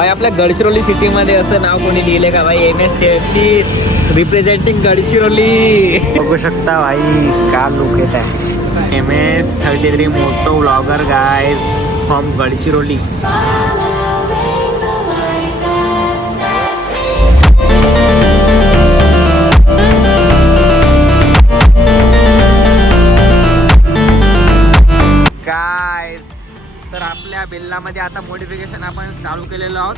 भाई आपल्या गडचिरोली सिटीमध्ये असं नाव कोणी लिहिले का भाई? MS33 representing Gadchiroli. बघू शकता भाई का लुक येत आहे. MS33 motor vlogger guys from Gadchiroli. Guys तर आपल्या बेल्लामध्ये आता मॉडिफिकेशन आपण चालू केलेलो आहोत.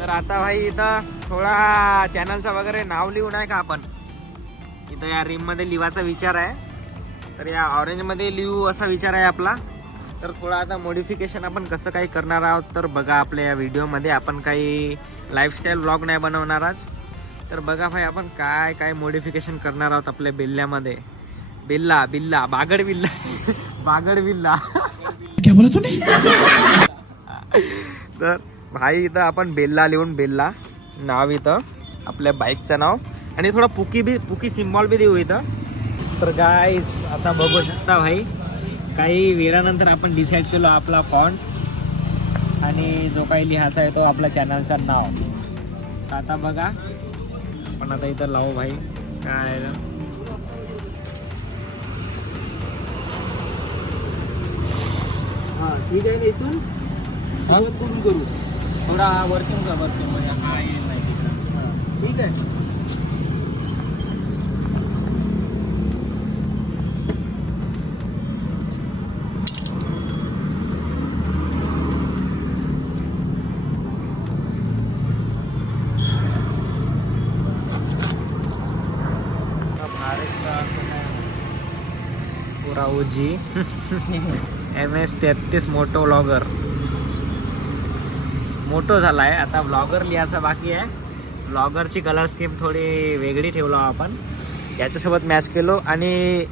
तर आता भाई इथं थोडा चॅनलचं वगैरे नाव लिहून आहे का आपण इथं या रिममध्ये लिहायचा विचार आहे. तर या ऑरेंजमध्ये लिहू असा विचार आहे आपला. तर थोडा आता मॉडिफिकेशन आपण कसं काही करणार आहोत तर बघा आपल्या या व्हिडिओमध्ये. आपण काही लाईफस्टाईल व्लॉग नाही बनवणार आज. तर बघा भाई आपण काय काय मॉडिफिकेशन करणार आहोत आपल्या बेल्ल्यामध्ये. बिल्ला बागड बिल्ला बागड बिल्ला क्या बोला तूने? तर भाई इथं आपण बेल्ला लिहून बेल्ला नाव इथं आपल्या बाईकचं नाव आणि थोडा पुकी सिम्बॉल बी देऊ इथं. तर गाईस आता बघू शकता भाई काही वेळानंतर आपण डिसाईड केलो आपला फॉन्ट आणि जो काही लिहायचा आहे तो आपल्या चॅनलचं नाव. आता बघा आपण आता इथं लावू भाई काय ठीक आहे. इथून करून करू थोडा वर्किंग कर हा येईल नाही ठीक आहे. पुरा ओजी MS33 मोटो व्लॉगर मोठो झाला आहे. आता व्लॉगर लिहायचा बाकी आहे. व्लॉगरची कलर स्कीम थोडी वेगळी ठेवलो आपण याच्यासोबत मॅच केलो आणि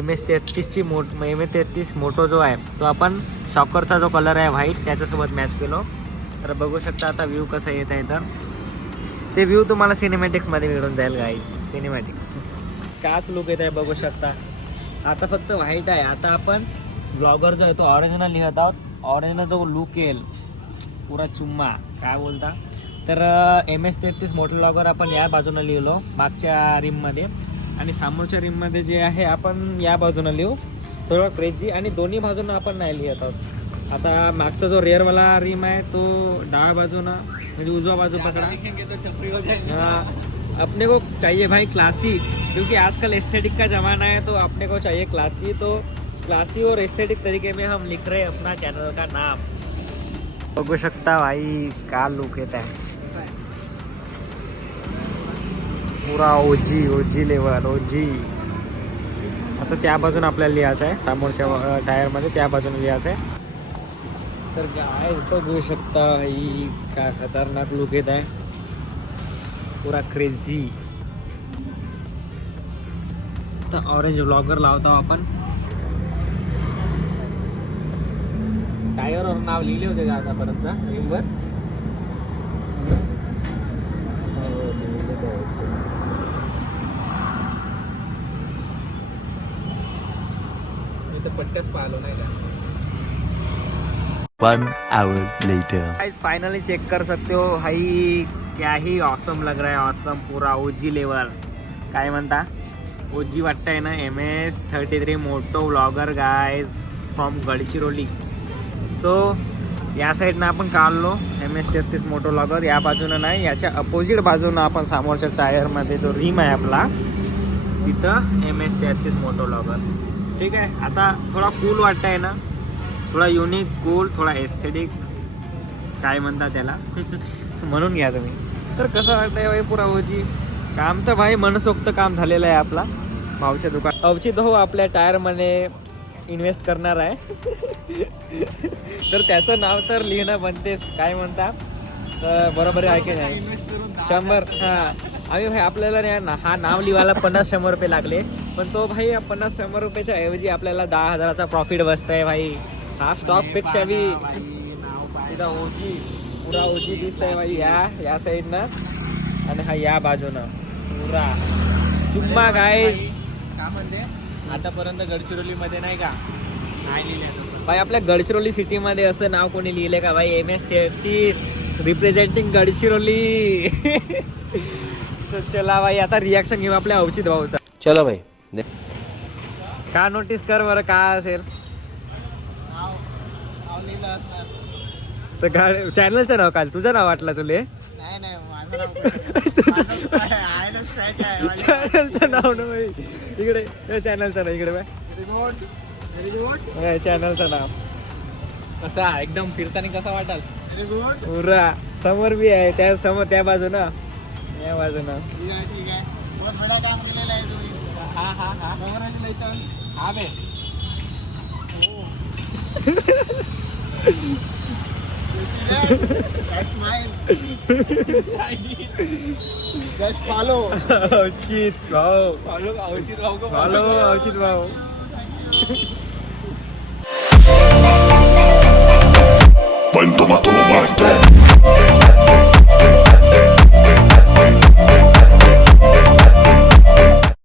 MS33ची MS33 मोटो जो आहे तो आपण शॉकरचा जो कलर आहे व्हाईट त्याच्यासोबत मॅच केलो. तर बघू शकता आता व्ह्यू कसं येत आहे. तर ते व्ह्यू तुम्हाला सिनेमॅटिक्समध्ये मिळून जाईल गाईज. सिनेमॅटिक्स काच लुक येत आहे बघू शकता. आता फक्त व्हाईट आहे. आता आपण ब्लॉगर जो आहे तो ऑरेंजनं लिहत आहोत. ऑरेंजनं जो लुक येईल पुरा चुम्मा काय बोलता. तर MS33 मोटो व्लॉगर आपण या बाजूनं लिहिलो मागच्या रिममध्ये आणि समोरच्या रिममध्ये जे आहे आपण या बाजूनं लिहू थोडं क्रेझी आणि दोन्ही बाजूनं आपण नाही लिहत आहोत. आता मागचा जो रेअरवाला रिम आहे तो डाव्या बाजूनं म्हणजे उजवा बाजू पकडा. अपने को चाहिए भाई क्लासी क्योंकि आजकल एस्थेटिक का ज़माना है तो अपने को चाहिए क्लासी. तो क्लासी और एस्थेटिक तरीके में हम लिख रहे हैं अपना चैनल का नाम. बघू शकता भाई का लुक येत आहे पुरा ओजी लेवल ओजी. आता त्या बाजून आपल्याला लिहायचं आहे समोरच्या टायरमध्ये त्या बाजूने लिहायचं आहे. तर काय बघू शकता भाई का खतरनाक लुक येत आहे पुरा क्रेझी. तर ऑरेंज व्लॉगर लावतो आपण. टायरवर नाव लिहिले होते का आतापर्यंत रिमवर? मी तर पट्ट्याच पाहिलो नाही का. 1 hour later. फाइनली चेक कर सकते हो भाई क्या ही ऑसम लग रहा है. ऑसम पूरा ओजी लेवल काय म्हणता ओजी वाटतंय ना. MS33 motor vlogger guys from Gadchiroli. So या साईडनं आपण काढलो MS33 मोटो व्लॉगर. या बाजूनं नाही याच्या अपोजिट बाजूनं आपण समोरच्या टायरमध्ये जो रिम आहे आपला तिथं MS33 मोटो व्लॉगर. ठीक आहे. आता थोडा कूल वाटतंय ना थोडा युनिक कूल थोडा एस्थेटिक काय म्हणता त्याला म्हणून घ्या तुम्ही. तर कसं वाटतंय भाई पुरा ओजी काम तर भाई मनसोक्त काम झालेलं आहे आपला भाऊच्या दुकान. अवचित हो आपल्या टायरमध्ये इन्व्हेस्ट करणार आहे तर त्याचं नाव तर लिहिणं बनतेच काय म्हणता. तर बरोबर आहे की नाही 100. हां आम्ही भाई आपल्याला हा नाव लिहायला 50-100 रुपये लागले पण तो भाई 50-100 रुपयाच्या ऐवजी आपल्याला 10,000चा प्रॉफिट बसतंय भाई. हा स्टॉकपेक्षा बी तिथं ओजी पुरा ओजी दिसतंय भाई या साईडनं आणि हा या बाजूनं पुरा चुम्मा गाईज. काय म्हणते आतापर्यंत गडचिरोलीमध्ये नाही का नाही लिहिलं भाई आपल्या गडचिरोली सिटीमध्ये असं नाव कोणी लिहिले का भाई? MS33 representing Gadchiroli. तर चला भाई आता रिॲक्शन घेऊ आपल्या अवचित भाऊचा. चलो भाई. का नोटीस कर बरं काय असेल तर गाडी चॅनलचं नाव काल तुझं नाव वाटलं तुले. चॅनलचं नाव ना भाई इकडे चॅनलचं नाव इकडे बाय चॅनलचं नाव. कसा एकदम फिरताना कसा वाटाल? पुरा समोर बी आहे त्या समोर त्या बाजूना या बाजूना. हा हा हा हा बे फॉलो अवचित भाऊ. अवचित भाऊ को फॉलो अवचित भाऊ. Cuento más, todo más.